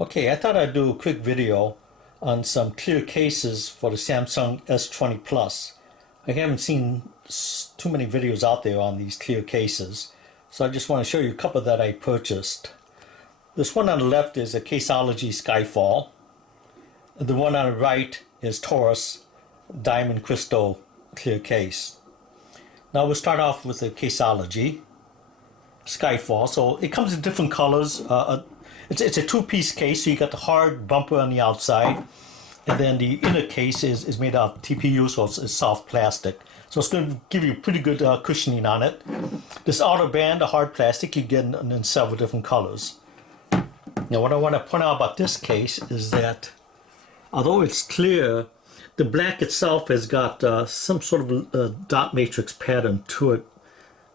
Okay, I thought I'd do a quick video on some clear cases for the Samsung S20 Plus. I haven't seen too many videos out there on these clear cases, so I just want to show you a couple that I purchased. This one on the left is a Caseology Skyfall. The one on the right is Torras Diamond Crystal clear case. Now we'll start off with the Caseology Skyfall. So it comes in different colors. It's a two-piece case, so you got the hard bumper on the outside, and then the inner case is made out of TPU, so it's soft plastic. So it's going to give you pretty good cushioning on it. This outer band, the hard plastic, you get in several different colors. Now what I want to point out about this case is that although it's clear, the black itself has got some sort of dot matrix pattern to it,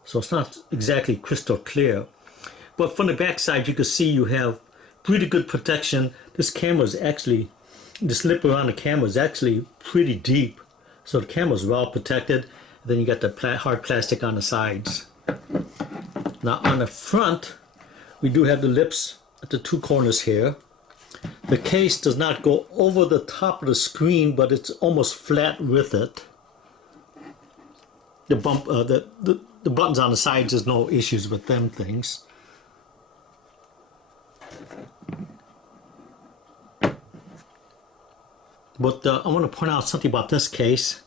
so it's not exactly crystal clear. But from the back side, you can see you have pretty good protection. This camera is actually, this lip around the camera is actually pretty deep, so the camera is well protected. Then you got the hard plastic on the sides. Now on the front, we do have the lips at the two corners here. The case does not go over the top of the screen, but it's almost flat with it. The the buttons on the sides, there's no issues with them things. But I want to point out something about this case.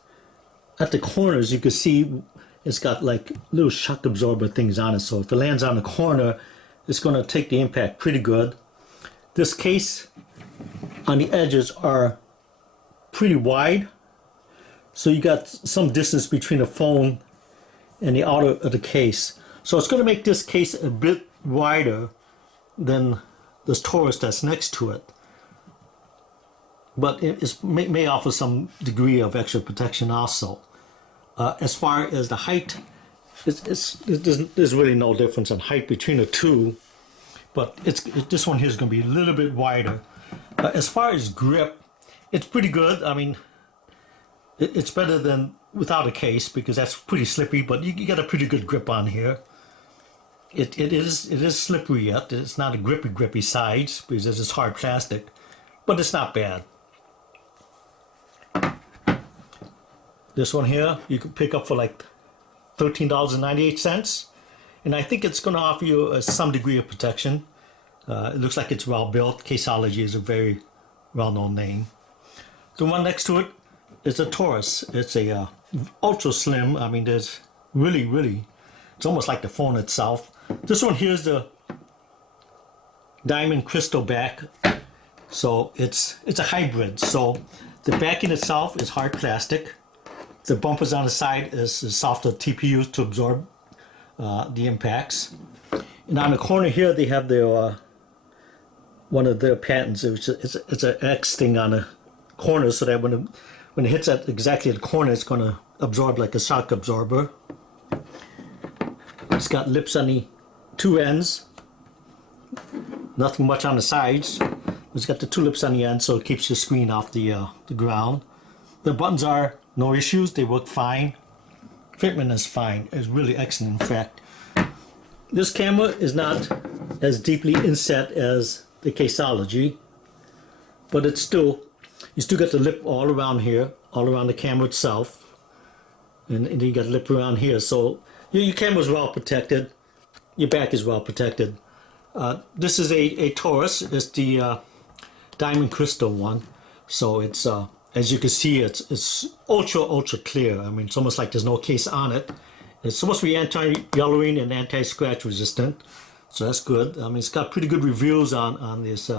At the corners, you can see it's got like little shock absorber things on it. So if it lands on the corner, it's going to take the impact pretty good. This case on the edges are pretty wide. So you got some distance between the phone and the outer of the case. So it's going to make this case a bit wider than this Torras that's next to it. But it may offer some degree of extra protection also. As far as the height, there's really no difference in height between the two, but this one here is going to be a little bit wider. As far as grip, it's pretty good. I mean, it's better than without a case because that's pretty slippery, but you got a pretty good grip on here. It is slippery yet. It's not a grippy sides because it's hard plastic, but it's not bad. This one here you can pick up for like $13.98, and I think it's going to offer you some degree of protection. It looks like it's well built. Caseology is a very well-known name. The one next to it is a Torras. It's a ultra slim. I mean, there's really, it's almost like the phone itself. This one here is the Diamond Crystal back, so it's a hybrid. So the backing itself is hard plastic. The bumpers on the side is softer TPU to absorb the impacts. And on the corner here, they have their one of their patents. It's an X thing on the corner, so that when it hits at exactly the corner, it's going to absorb like a shock absorber. It's got lips on the two ends. Nothing much on the sides. It's got the two lips on the end, so it keeps your screen off the ground. The buttons are no issues, they work fine. Fitment is fine, it's really excellent in fact. This camera is not as deeply inset as the Caseology, but it's still, you still got the lip all around here, all around the camera itself, and then you got the lip around here, so your camera is well protected, your back is well protected. This is a Torras, it's the Diamond Crystal one, so it's as you can see, it's ultra clear. I mean, it's almost like there's no case on it. It's supposed to be anti-yellowing and anti-scratch resistant, so that's good. I mean, it's got pretty good reviews on this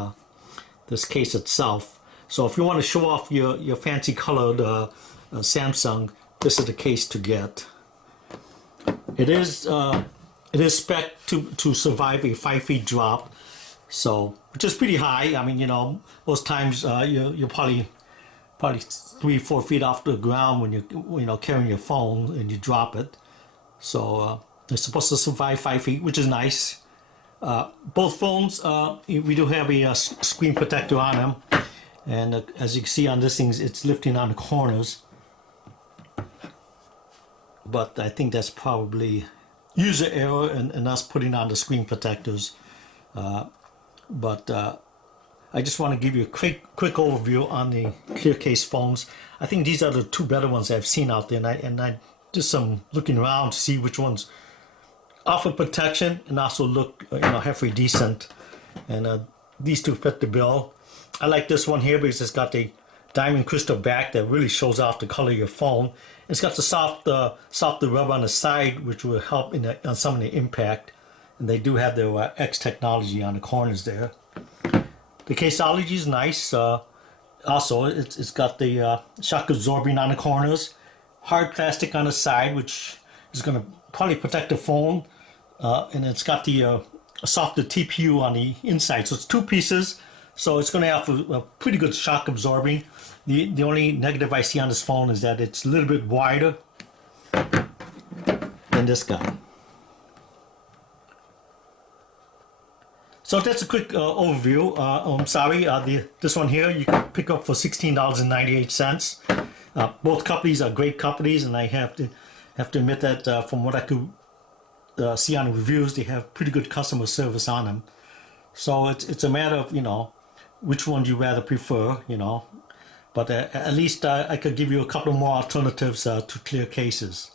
this case itself. So if you want to show off your fancy colored Samsung, this is the case to get. It is spec to survive a 5 feet drop, so which is pretty high. I mean, you know, most times you're probably 3-4 feet off the ground when you're carrying your phone and you drop it. So it's supposed to survive 5 feet, which is nice. Both phones, we do have a screen protector on them, and as you can see on this thing, it's lifting on the corners. But I think that's probably user error and us putting on the screen protectors. But I just want to give you a quick overview on the clear case phones. I think these are the two better ones I've seen out there, and I did some looking around to see which ones offer protection and also look halfway decent. And these two fit the bill. I like this one here because it's got the diamond crystal back that really shows off the color of your phone. It's got the soft rubber on the side, which will help on some of the impact. And they do have their X technology on the corners there. The Caseology is nice. Also, it's got the shock absorbing on the corners, hard plastic on the side, which is going to probably protect the phone, and it's got the softer TPU on the inside. So it's two pieces, so it's going to have a pretty good shock absorbing. The only negative I see on this phone is that it's a little bit wider than this guy. So that's a quick overview. I'm sorry, this one here you can pick up for $16.98. Both companies are great companies, and I have to admit that from what I could see on the reviews, they have pretty good customer service on them. So it's a matter of which one you rather prefer, But at least I could give you a couple more alternatives to clear cases.